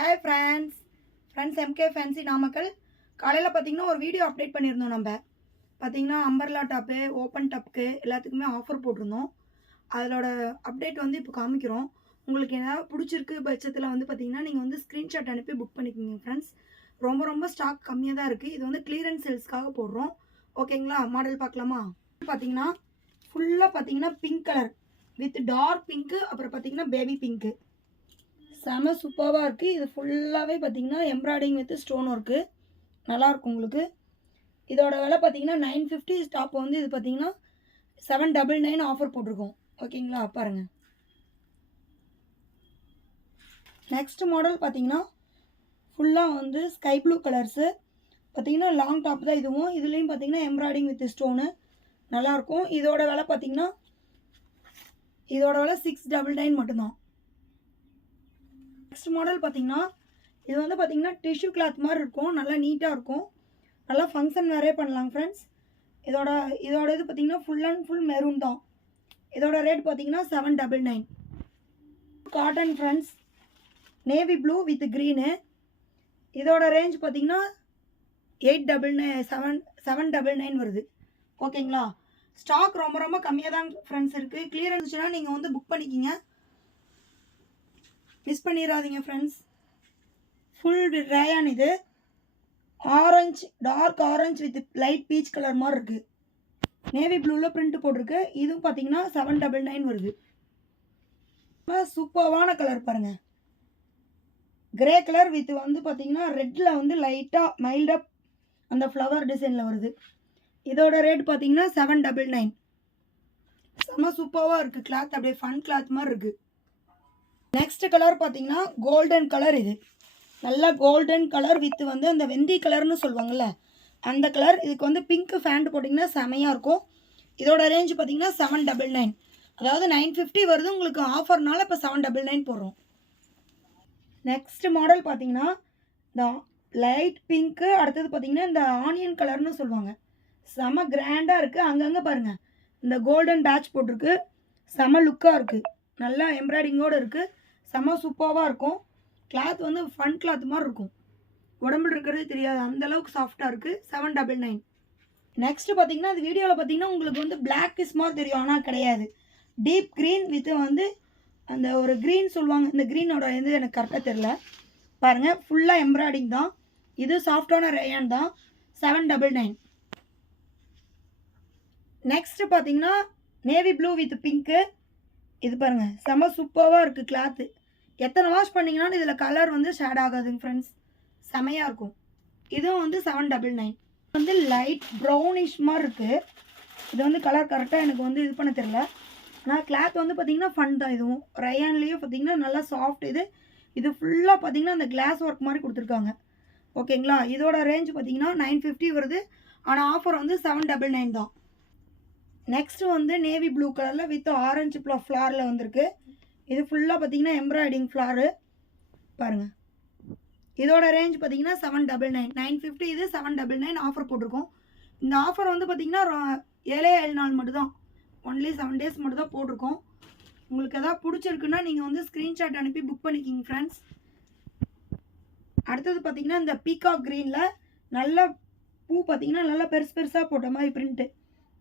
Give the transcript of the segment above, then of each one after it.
Hi friends, MK Fancy Namakkal. காலையில் பார்த்தீங்கன்னா ஒரு வீடியோ அப்டேட் பண்ணியிருந்தோம். நம்ம பார்த்தீங்கன்னா அம்பர்லா டாப்பு ஓப்பன் டாப்புக்கு எல்லாத்துக்குமே ஆஃபர் போட்டிருந்தோம். அதோட அப்டேட் வந்து இப்போ காமிக்கிறோம். உங்களுக்கு ஏதாவது பிடிச்சிருக்கு பட்சத்தில் வந்து பார்த்தீங்கன்னா நீங்கள் வந்து ஸ்க்ரீன்ஷாட் அனுப்பி புக் பண்ணிக்கோங்க ஃப்ரெண்ட்ஸ். ரொம்ப ஸ்டாக் கம்மியாக தான் இருக்குது. இது வந்து கிளியரன்ஸ் சேல்ஸ்க்காக போடுறோம். ஓகேங்களா, மாடல் பார்க்கலாமா? பார்த்தீங்கன்னா ஃபுல்லாக பார்த்தீங்கன்னா pink colour with dark pink, அப்புறம் பார்த்தீங்கன்னா பேபி பிங்க்கு. செம சூப்பராக இருக்குது. இது ஃபுல்லாகவே பார்த்தீங்கன்னா எம்ப்ராய்டிங் வித் ஸ்டோன் ஒர்க்கு நல்லாயிருக்கும் உங்களுக்கு. இதோட விலை பார்த்தீங்கன்னா 950. ஸ்டாப் வந்து இது பார்த்தீங்கன்னா 799 ஆஃபர் போட்டிருக்கோம். ஓகேங்களா, பாருங்கள். நெக்ஸ்ட் மாடல் பார்த்தீங்கன்னா ஃபுல்லாக வந்து ஸ்கை ப்ளூ கலர்ஸு. பார்த்தீங்கன்னா லாங் டாப் தான் இதுவும். இதுலேயும் பார்த்தீங்கன்னா எம்ப்ராய்டிங் வித் ஸ்டோனு நல்லாயிருக்கும். இதோட விலை பார்த்தீங்கன்னா இதோட விலை 699 மட்டும்தான். நெக்ஸ்ட் மாடல் பார்த்தீங்கன்னா இது வந்து பார்த்தீங்கன்னா டிஷ்யூ கிளாத் மாதிரி இருக்கும். நல்லா நீட்டாக இருக்கும். நல்லா ஃபங்க்ஷன் வேறே பண்ணலாம் ஃப்ரெண்ட்ஸ். இதோட இது பார்த்தீங்கன்னா ஃபுல் அண்ட் ஃபுல் மெரூன் தான். இதோட ரேட் பார்த்தீங்கன்னா 799. Cotton friends, navy blue with green. இதோட ரேஞ்ச் பார்த்தீங்கன்னா 799 வருது. ஓகேங்களா, ஸ்டாக் ரொம்ப கம்மியாக தான் ஃப்ரெண்ட்ஸ் இருக்குது. கிளியரன்ஸ்னா நீங்கள் வந்து புக் பண்ணிக்கிங்க, மிஸ் பண்ணிடாதீங்க ஃப்ரெண்ட்ஸ். Full rayon. இது orange, dark orange with light peach colour மாதிரி இருக்குது. நேவி ப்ளூவில் பிரிண்ட் போட்டிருக்கு. இதுவும் பார்த்தீங்கன்னா 799 வருது. சூப்பரான கலர் பாருங்கள். கிரே கலர் வித் வந்து பார்த்தீங்கன்னா ரெட்டில் வந்து லைட்டாக மைல்டாக அந்த ஃப்ளவர் டிசைனில் வருது. இதோட ரேட் பார்த்தீங்கன்னா 799. செம்ம சூப்பராக இருக்குது. கிளாத் அப்படியே ஃபன் கிளாத் மாதிரி இருக்குது. நெக்ஸ்ட் கலர் பார்த்தீங்கன்னா கோல்டன் கலர். இது நல்லா கோல்டன் கலர் வித் வந்து அந்த வெந்தி கலர்னு சொல்லுவாங்கள்ல அந்த கலர். இதுக்கு வந்து பிங்க் ஃபேண்ட் போட்டிங்கன்னா செமையாக இருக்கும். இதோட ரேஞ்ச் பார்த்தீங்கன்னா 799. அதாவது 950 வருது. உங்களுக்கு ஆஃபர்னால இப்போ 799 போடுறோம். நெக்ஸ்ட் மாடல் பார்த்தீங்கன்னா இந்த லைட் பிங்க்கு, அடுத்தது பார்த்தீங்கன்னா இந்த ஆனியன் கலர்னு சொல்லுவாங்க. செம கிராண்டாக இருக்குது. அங்கங்கே பாருங்கள் இந்த கோல்டன் பேட்ச் போட்டிருக்கு. செம லுக்காக இருக்குது. நல்லா எம்ப்ராய்டிங்கோடு இருக்குது. செம சூப்பராக இருக்கும். கிளாத் வந்து ஃபன் கிளாத் மாதிரி இருக்கும். உடம்புல இருக்கிறதே தெரியாது, அந்தளவுக்கு சாஃப்டாக இருக்குது. 799. நெக்ஸ்ட்டு பார்த்தீங்கன்னா அது வீடியோவில் பார்த்தீங்கன்னா உங்களுக்கு வந்து பிளாக் கிஸ் மாதிரி தெரியும், ஆனால் கிடையாது. டீப் க்ரீன் வித் வந்து அந்த ஒரு க்ரீன் சொல்லுவாங்க. இந்த க்ரீனோட இது எனக்கு கரெக்டாக தெரில. பாருங்கள், ஃபுல்லாக எம்ப்ராய்டிங் தான். இது சாஃப்டான ரேயான் தான். 799. நெக்ஸ்ட்டு பார்த்தீங்கன்னா நேவி ப்ளூ வித் பிங்க்கு. இது பாருங்கள், செம சூப்பராக இருக்குது கிளாத்து. எத்தனை வாஷ் பண்ணிங்கனாலும் இதில் கலர் வந்து ஷேட் ஆகாதுங்க ஃப்ரெண்ட்ஸ். செமையாக இருக்கும். இதுவும் வந்து 799. வந்து லைட் ப்ரௌனிஷ் மாதிரி இருக்குது. இது வந்து கலர் கரெக்டாக எனக்கு வந்து இது பண்ண தெரில. ஆனால் கிளாத் வந்து பார்த்திங்கன்னா ஃபன் தான். இதுவும் ரயான்லேயே பார்த்திங்கன்னா நல்லா சாஃப்ட். இது ஃபுல்லாக பார்த்திங்கன்னா அந்த கிளாஸ் ஒர்க் மாதிரி கொடுத்துருக்காங்க. ஓகேங்களா, இதோட ரேஞ்ச் பார்த்திங்கன்னா 950 வருது. ஆனால் ஆஃபர் வந்து 799 தான். நெக்ஸ்ட்டு வந்து நேவி ப்ளூ கலரில் வித் ஆரஞ்சு ஃப்ளாரில் வந்திருக்கு. இது ஃபுல்லாக பார்த்தீங்கன்னா எம்ப்ராய்டிங் ஃப்ளாரு பாருங்கள். இதோட ரேஞ்ச் பார்த்தீங்கன்னா 799. 950 இது 799 ஆஃபர் போட்டிருக்கோம். இந்த ஆஃபர் வந்து பார்த்தீங்கன்னா 7 நாள் மட்டும்தான். ஒன்லி 7 days மட்டும் தான் போட்டிருக்கோம். உங்களுக்கு எதாவது பிடிச்சிருக்குன்னா நீங்கள் வந்து ஸ்க்ரீன்ஷாட் அனுப்பி புக் பண்ணிக்கிங்க ஃப்ரெண்ட்ஸ். அடுத்தது பார்த்தீங்கன்னா இந்த பீகாக் க்ரீனில் நல்ல பூ பார்த்தீங்கன்னா நல்லா பெருசாக போட்ட மாதிரி பிரிண்ட்டு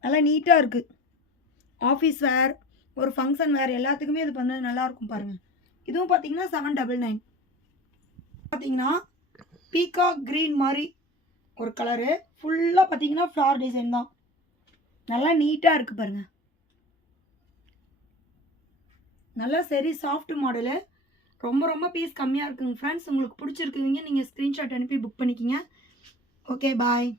நல்லா நீட்டாக இருக்குது. ஆஃபீஸ் வேர், ஒரு ஃபங்க்ஷன் வேர் எல்லாத்துக்குமே இது பண்ண நல்லாயிருக்கும் பாருங்கள். இதுவும் பார்த்தீங்கன்னா 799. பார்த்தீங்கன்னா பீகாக் க்ரீன் மாதிரி ஒரு கலரு. ஃபுல்லாக பார்த்தீங்கன்னா ஃப்ளார் டிசைன் தான். நல்லா நீட்டாக இருக்குது பாருங்கள். நல்லா சரி சாஃப்ட் மாடலு. ரொம்ப பீஸ் கம்மியாக இருக்குங்க ஃப்ரெண்ட்ஸ். உங்களுக்கு பிடிச்சிருக்குவீங்க நீங்கள் ஸ்க்ரீன்ஷாட் அனுப்பி புக் பண்ணிக்கிங்க. ஓகே, பாய்.